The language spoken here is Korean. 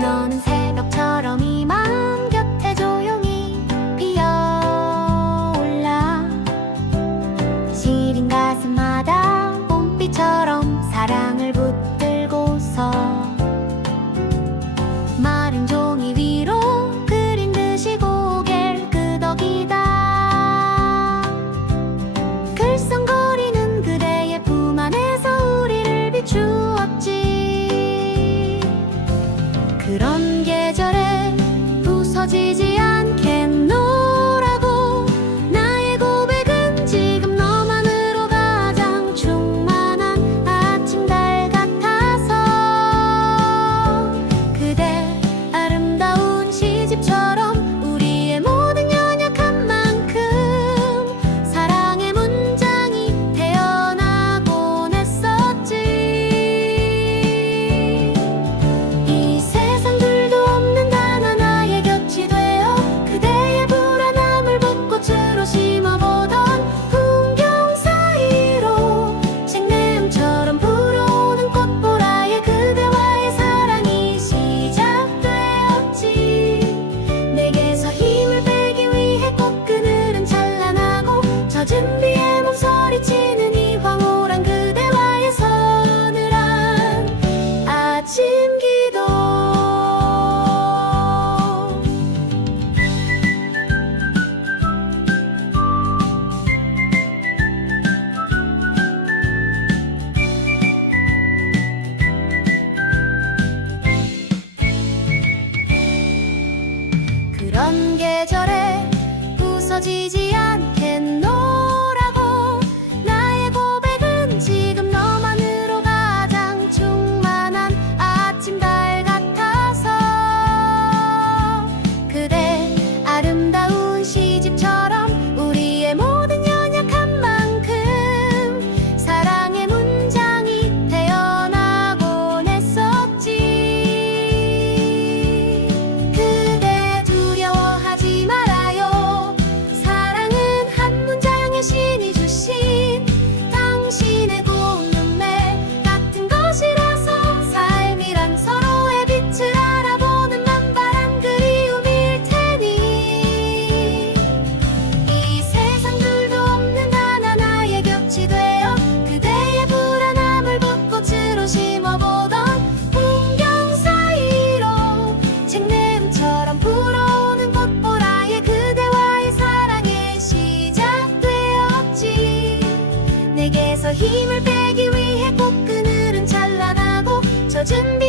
너는 새 계절에 부서지지 힘을 빼기 위해 꽃 그늘은 찬란하고 젖은